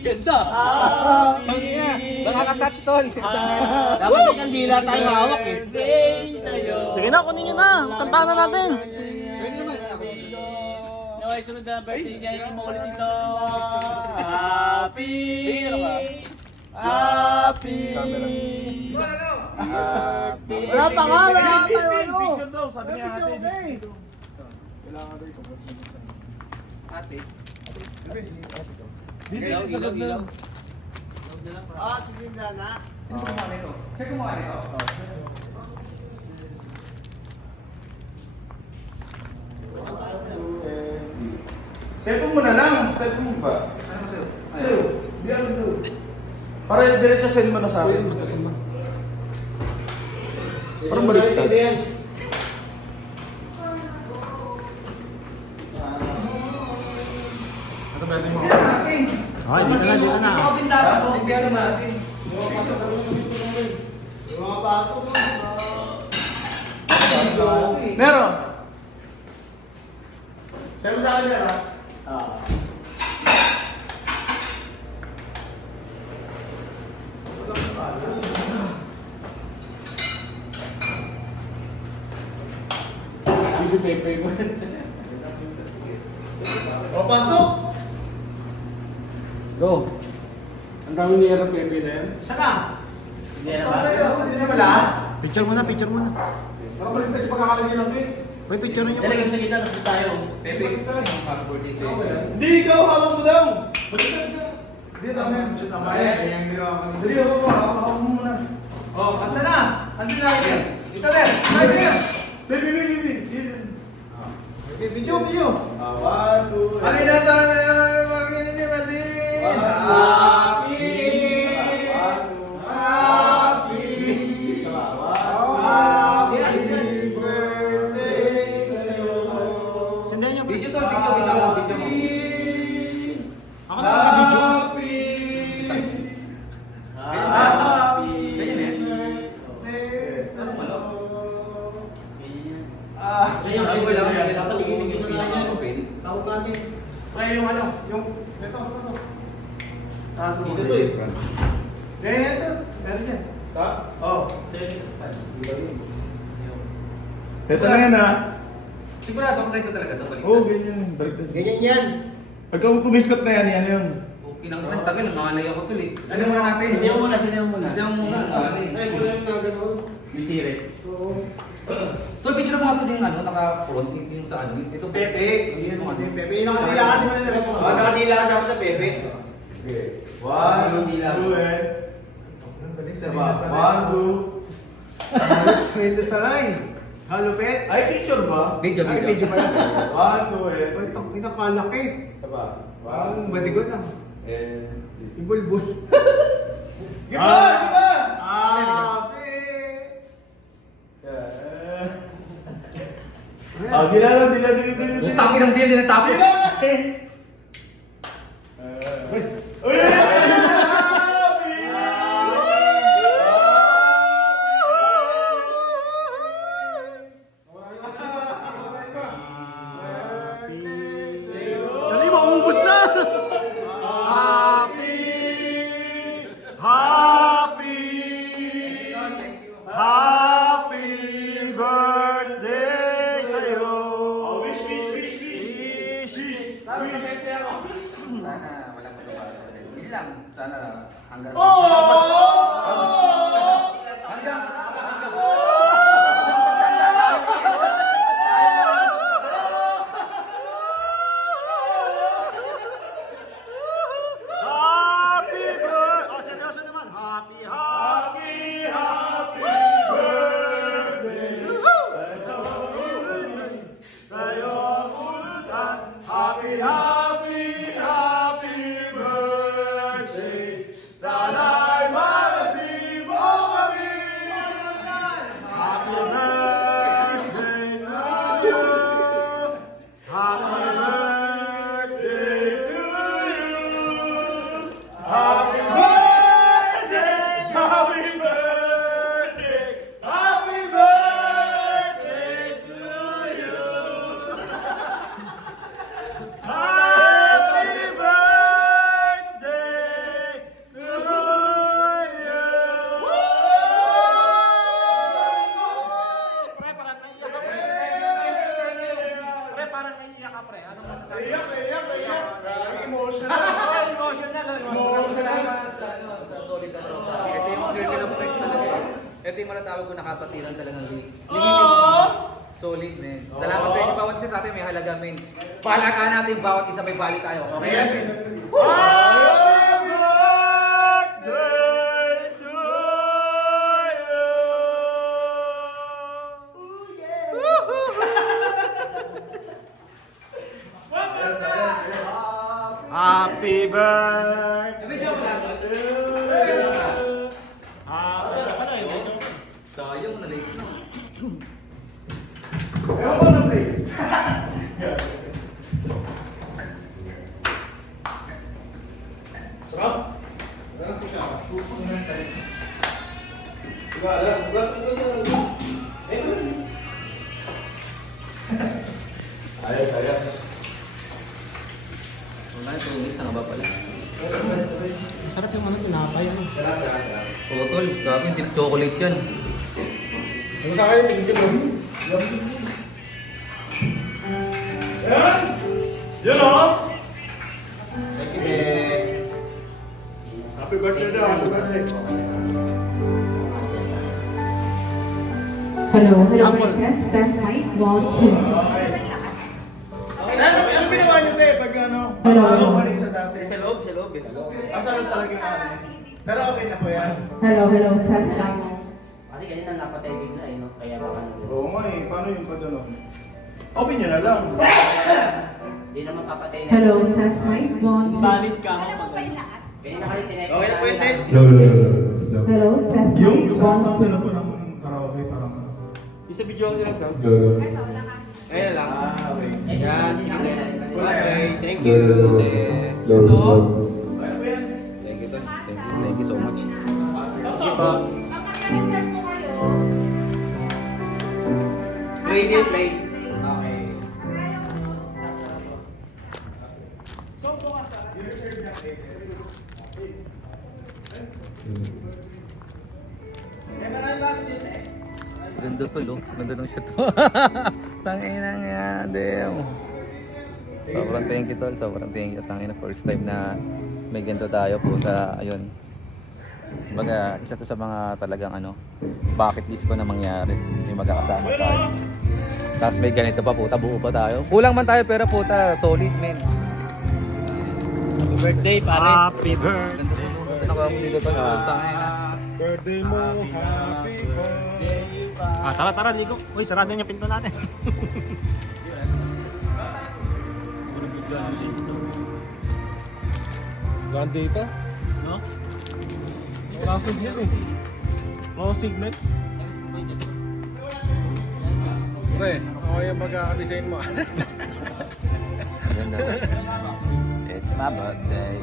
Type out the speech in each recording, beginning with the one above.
Ganda! Nakaka-touch tol! Dapat may kandila tayo hawak eh. Sige na, kunin nyo na. Kantahan na natin. Pwede naman. Naway sunod na birthday niya yung maulit ito. Happy! Happy! Happy! Wala pa nga, wala tayo ano. Picture daw, sabi niya ate. Ate. Ilaw, ilaw, ilaw. Sige na. Check mo nga nito. Cellphone mo na lang. Cellphone mo ba? Ano mo sa'yo? Sa'yo. Diyan mo. Para diretso send mo na sa akin. Parang baliktad. Ano ba natin mo? Okay, dito na, dito na. Hindi ano natin. Meron. Send mo sa akin yan, ha? Hindi pepe mo. O, pasok! Go! Ang dami niya ng pepe na yan. Sana? Hindi na ba? Hindi na wala? Picture muna, picture muna. Baka baliktad yung pagkakalagay ng cake. Uy, picture nyo Dalagyan muna. sa gitna, tapos tayo. Pepe. Happy birthday to you. Hindi, ikaw hawak mo daw! Baliktad ka! Hindi, tama yan. Tama yan. Hindi, hawak mo muna. Oh, kanta na! Andun na yan! Ito din! Ay, yan! Baby, baby, baby! Video, video! One, two, three! Alin na ito! Magiging ni Melvin! Happy! Happy birthday sa'yo! Sendahan nyo. Video tol, video, video mo, video mo. Ako na mga video. Ganyan eh. Ano malo? Ay, wala ko yan. Dapat tigil sa kanya. Tawag natin. Ay, yung ano, yung... Ito. Dito to eh. Ito. Meron yan. Oh. Ito na yan, ha? Sigurado ko kayo talaga ito. Oo, ganyan. Baliktad. Ganyan yan. Pagka kumislap na yan, yan yun. Kinang tagal, nangalay ako tuloy. Ano muna natin? Hindi mo muna, sinin mo muna. Hindi mo muna, nangalay. Ay, wala na gano'n. Bisirit. Tol, picture mo nga ito yung ano, naka-front, yung sa ano. Ito, Pepe. Yung mismo ano. Pepe. Yung nakatila ka, di ba nila mo? Oh, nakatila ka dapat sa Pepe. Okay. One, two, and... One, two. Smell the saray. Halupit. Ay, picture ba? Video, Ay, video. video pa yan. One, two, and... Uy, itong pinakalaki. Saba. One, Badigon na. and... Ibulbul. Giba! Giba! Happy! Ah, dila. Utang inang deal din natapos. Dila! Uy! Dali, maubos na. Happy! Happy! Happy birthday sa'yo. Wish! Wish. Sana walang magawa. Hindi lang. Sana hanggang... Hanggang... Happy birthday! Oh, seryoso naman. Happy birthday! Tayo pulutan. Happy birthday! Sana'y malasi mo kami iyak ka, pre. Anong masasabi? Iyak. Emotional. Salamat sa solid na tropa. Kasi yung circle of friends talaga eh. Ito yung malatawag ko nakapatiran talagang solid, men. Salamat sa inyo. Bawat isa sa atin may halaga, men. Palakaan natin bawat isa may value tayo. Okay? Yes! Happy birthday! May joke lang. Sayang na late na. Ewan ko na, pre. Sarap? Ayos. Wala, 2 minutes na ba pala? Masarap yung ano, tinapay mo. Oo, tol. Gagawin, chocolate yan. Ano sa akin? Tingin mo. Yan o! Thank you, babe. Happy birthday daw, happy birthday. Hello, test mic, 1, 2. Ano ginawa niyo tayo pag ano? Hello. Balik sa dati. Sa loob eh. Masarap talaga yung ano eh. Pero okay na po yan. Hello, test mic. Kasi kanina napatay bigla eh, no? Kaya baka Oo nga eh, paano yung pagdanon? Open nyo na lang. Hindi naman papatay na. Hello, test mic, 1, 2. Kanina kayo tinay. Okay na po yun, Ted. Hello, test mic, Yung 1, sa sound 2. na po ng karaoke parang ano. Isa video ko lang sound. Ayun lang. Okay. Yan, sige din. Okay, thank you. Ito. Ano po yan? Thank you, tol. Thank you so much. Sige pa. Play din, play. Okay. Ganda tol, oh. Ganda ng shot. Tangina nga, damn. Sobrang thank you, tol. Sobrang thank you. Tangina, first time na may ganito tayo po sa, ayun. Kumbaga, isa to sa mga talagang ano, bucket list ko na mangyari. Yung magkakasama tayo. Tapos may ganito pa puta, buo pa tayo. Kulang man tayo pero puta, solid men. Happy birthday, pare. Happy birthday. Ganda to, ganda na ako dito tol. Tangina. Birthday mo, happy birthday. Tara, ligo. Uy, sarado yung pinto natin. Gaan dito? No? Wala signal eh. Wala signal. Pre, ako yung pagkakadesign mo. Ganda. It's my birthday.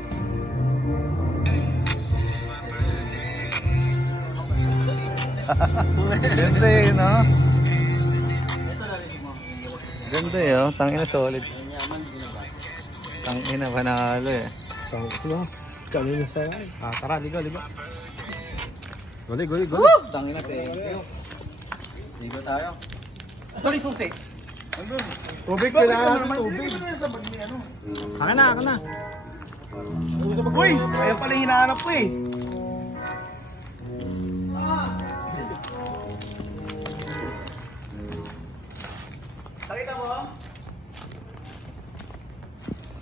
Ganda eh, no? Ganda eh, oh. Tangina solid. Tangina panalo eh. Kanino sa akin? Tara, ligo. Goli. Tangina, thank you. Ligo tayo. Tuloy susi. Tubig, kailangan naman tubig. Akin na. Uy! Ayaw pala hinahanap ko eh. Nakita mo?